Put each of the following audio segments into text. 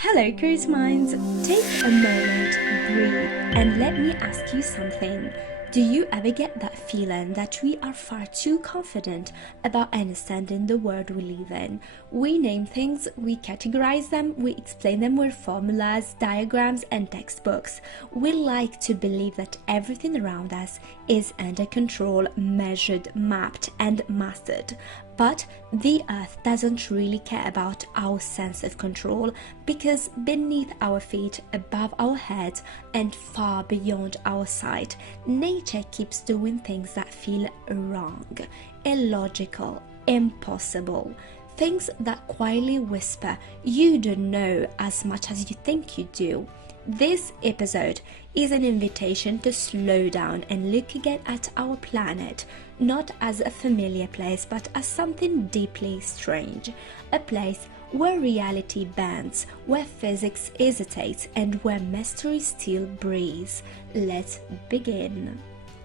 Hello, curious minds. Take a moment, breathe, and let me ask you something. Do you ever get that feeling that we are far too confident about understanding the world we live in? We name things, we categorize them, we explain them with formulas, diagrams, and textbooks. We like to believe that everything around us is under control, measured, mapped, and mastered. But the earth doesn't really care about our sense of control, because beneath our feet, above our heads, and far beyond our sight, nature keeps doing things that feel wrong, illogical, impossible. Things that quietly whisper, you don't know as much as you think you do. This episode is an invitation to slow down and look again at our planet, not as a familiar place, but as something deeply strange. A place where reality bends, where physics hesitates, and where mystery still breathes. Let's begin.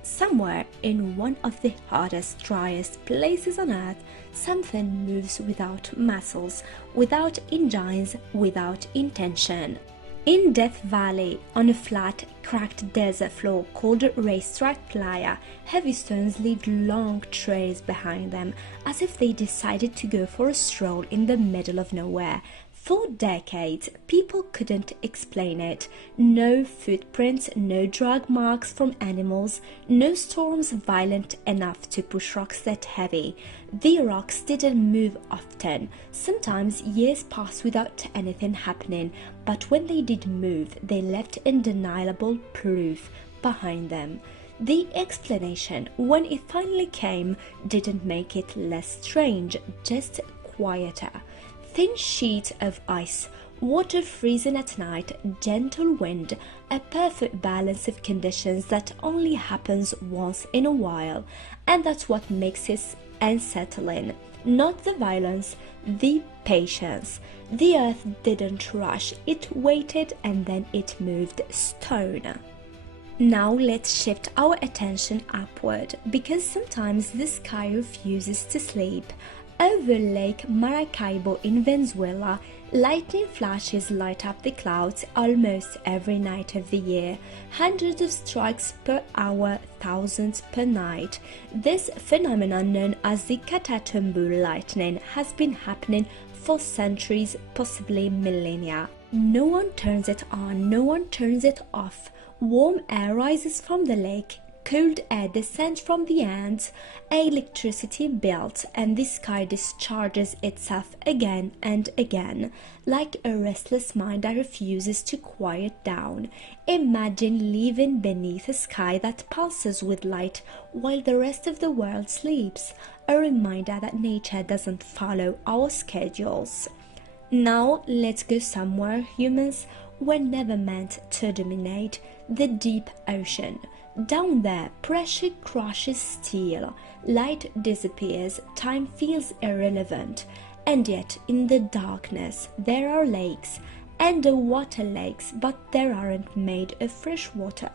Somewhere in one of the hottest, driest places on Earth, something moves without muscles, without engines, without intention. In Death Valley, on a flat, cracked desert floor called Racetrack Playa, heavy stones leave long trails behind them, as if they decided to go for a stroll in the middle of nowhere. For decades, people couldn't explain it. No footprints, no drag marks from animals, no storms violent enough to push rocks that heavy. The rocks didn't move often. Sometimes years passed without anything happening, but when they did move, they left undeniable proof behind them. The explanation, when it finally came, didn't make it less strange, just quieter. Thin sheet of ice, water freezing at night, gentle wind, a perfect balance of conditions that only happens once in a while, and that's what makes it unsettling. Not the violence, the patience. The earth didn't rush, it waited and then it moved stone. Now let's shift our attention upward, because sometimes the sky refuses to sleep. Over Lake Maracaibo in Venezuela, lightning flashes light up the clouds almost every night of the year. Hundreds of strikes per hour, thousands per night. This phenomenon, known as the Catatumbo lightning, has been happening for centuries, possibly millennia. No one turns it on, no one turns it off. Warm air rises from the lake, cold air descends from the Andes, electricity builds, and the sky discharges itself again and again, like a restless mind that refuses to quiet down. Imagine living beneath a sky that pulses with light while the rest of the world sleeps, a reminder that nature doesn't follow our schedules. Now let's go somewhere humans were never meant to dominate, the deep ocean. Down there, pressure crushes steel, light disappears, time feels irrelevant, and yet in the darkness there are lakes, underwater lakes, but they aren't made of fresh water.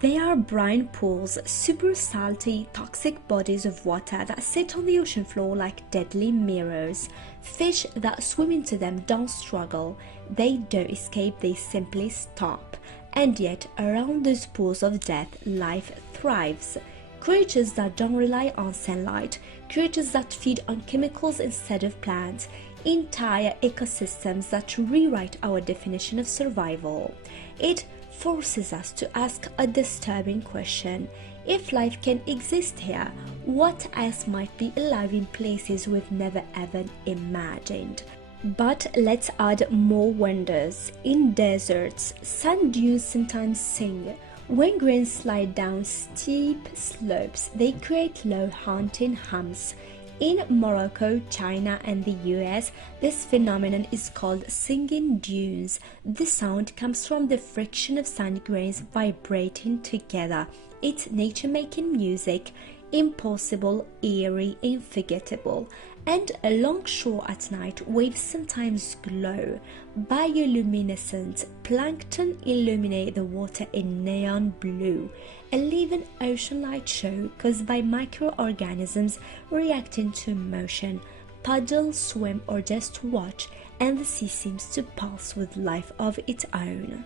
They are brine pools, super salty, toxic bodies of water that sit on the ocean floor like deadly mirrors. Fish that swim into them don't struggle, they don't escape, they simply stop. And yet, around those pools of death, life thrives. Creatures that don't rely on sunlight, creatures that feed on chemicals instead of plants, entire ecosystems that rewrite our definition of survival. It forces us to ask a disturbing question. If life can exist here, what else might be alive in places we've never ever imagined? But let's add more wonders. In deserts, sand dunes sometimes sing. When grains slide down steep slopes, they create low haunting hums. In Morocco, China, and the US, this phenomenon is called singing dunes. The sound comes from the friction of sand grains vibrating together. It's nature making music, impossible, eerie, unforgettable. And along shore at night, waves sometimes glow. Bioluminescent plankton illuminate the water in neon blue, a living ocean light show caused by microorganisms reacting to motion. Paddle, swim, or just watch, and the sea seems to pulse with life of its own.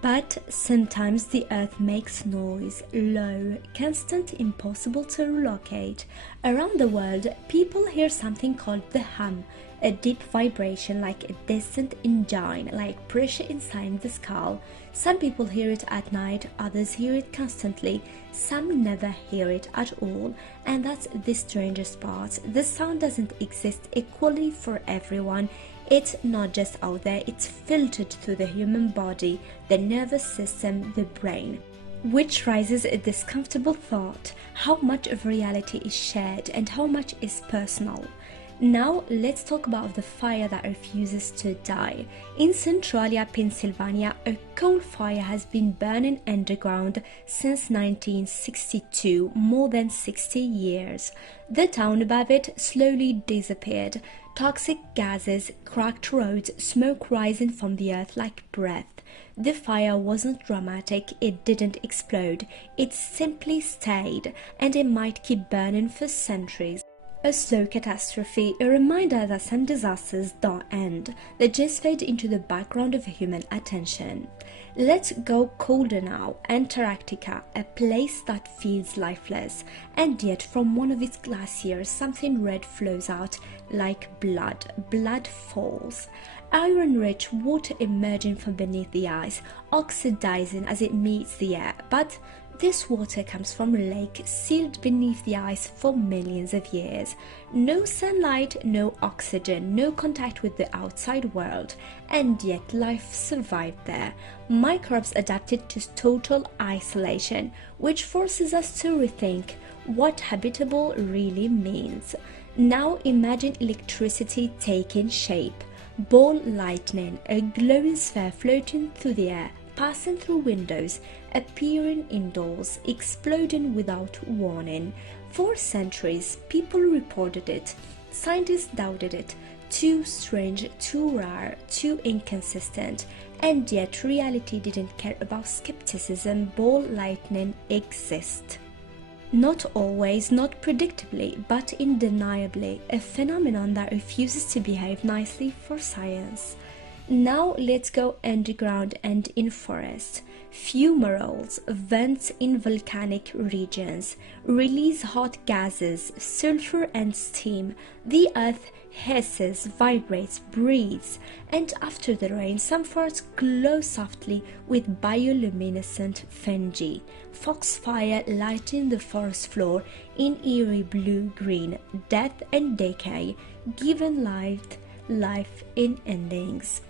But sometimes the earth makes noise, low, constant, impossible to locate. Around the world, people hear something called the hum, a deep vibration like a distant engine, like pressure inside the skull. Some people hear it at night, others hear it constantly, some never hear it at all, and that's the strangest part. The sound doesn't exist equally for everyone. It's not just out there, it's filtered through the human body, the nervous system, the brain. Which raises a discomfortable thought: how much of reality is shared and how much is personal? Now let's talk about the fire that refuses to die. In Centralia, Pennsylvania, a coal fire has been burning underground since 1962, more than 60 years. The town above it slowly disappeared. Toxic gases, cracked roads, smoke rising from the earth like breath. The fire wasn't dramatic, it didn't explode, it simply stayed, and it might keep burning for centuries. A slow catastrophe, a reminder that some disasters don't end, they just fade into the background of human attention. Let's go colder now. Antarctica, a place that feels lifeless, and yet from one of its glaciers something red flows out like blood. Blood falls. Iron-rich water emerging from beneath the ice, oxidizing as it meets the air, but this water comes from a lake sealed beneath the ice for millions of years. No sunlight, no oxygen, no contact with the outside world, and yet life survived there. Microbes adapted to total isolation, which forces us to rethink what habitable really means. Now imagine electricity taking shape. Ball lightning, a glowing sphere floating through the air, passing through windows, appearing indoors, exploding without warning. For centuries, people reported it. Scientists doubted it. Too strange, too rare, too inconsistent. And yet reality didn't care about skepticism. Ball lightning exists. Not always, not predictably, but undeniably, a phenomenon that refuses to behave nicely for science. Now let's go underground and in forest. Fumaroles, vents in volcanic regions, release hot gases, sulfur and steam. The earth hisses, vibrates, breathes, and after the rain some forests glow softly with bioluminescent fungi. Foxfire lighting the forest floor in eerie blue-green, death and decay, given life in endings.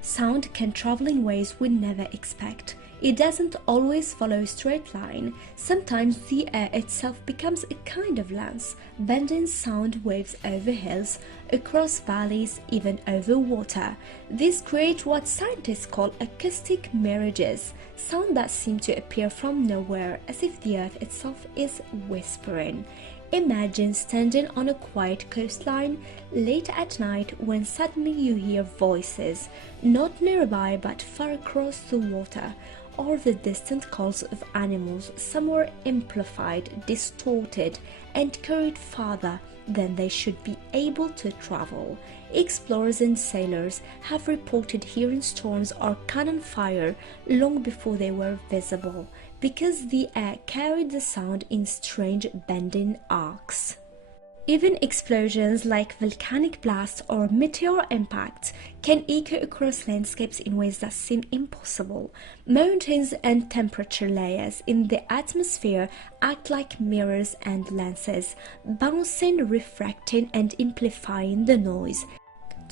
Sound can travel in ways we never expect. It doesn't always follow a straight line. Sometimes the air itself becomes a kind of lens, bending sound waves over hills, across valleys, even over water. This creates what scientists call acoustic mirages, sound that seem to appear from nowhere, as if the earth itself is whispering. Imagine standing on a quiet coastline late at night when suddenly you hear voices, not nearby but far across the water, or the distant calls of animals, somewhere amplified, distorted, and carried farther than they should be able to travel. Explorers and sailors have reported hearing storms or cannon fire long before they were visible, because the air carried the sound in strange bending arcs. Even explosions like volcanic blasts or meteor impacts can echo across landscapes in ways that seem impossible. Mountains and temperature layers in the atmosphere act like mirrors and lenses, bouncing, refracting, and amplifying the noise.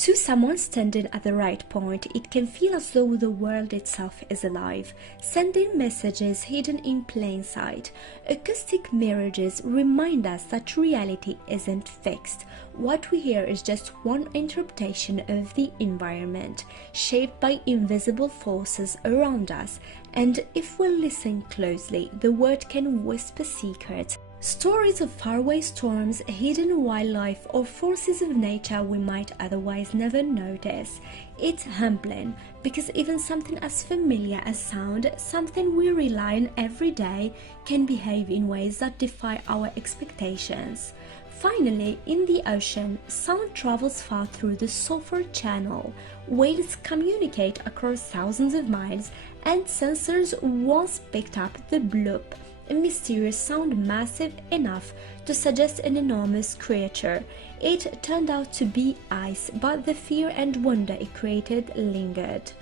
To someone standing at the right point, it can feel as though the world itself is alive, sending messages hidden in plain sight. Acoustic mirages remind us that reality isn't fixed. What we hear is just one interpretation of the environment, shaped by invisible forces around us, and if we listen closely, the word can whisper secrets. Stories of faraway storms, hidden wildlife, or forces of nature we might otherwise never notice. It's humbling, because even something as familiar as sound, something we rely on every day, can behave in ways that defy our expectations. Finally, in the ocean, sound travels far through the sulfur channel. Whales communicate across thousands of miles, and sensors once picked up the bloop, a mysterious sound massive enough to suggest an enormous creature. It turned out to be ice, but the fear and wonder it created lingered.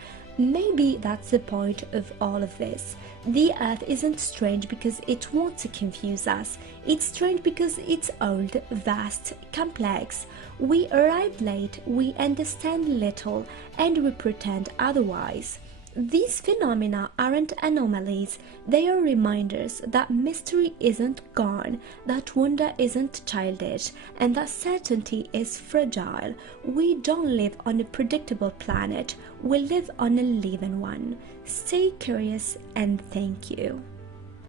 Maybe that's the point of all of this. The Earth isn't strange because it wants to confuse us. It's strange because it's old, vast, complex. We arrive late, we understand little, and we pretend otherwise. These phenomena aren't anomalies, they are reminders that mystery isn't gone, that wonder isn't childish, and that certainty is fragile. We don't live on a predictable planet, we live on a living one. Stay curious and thank you.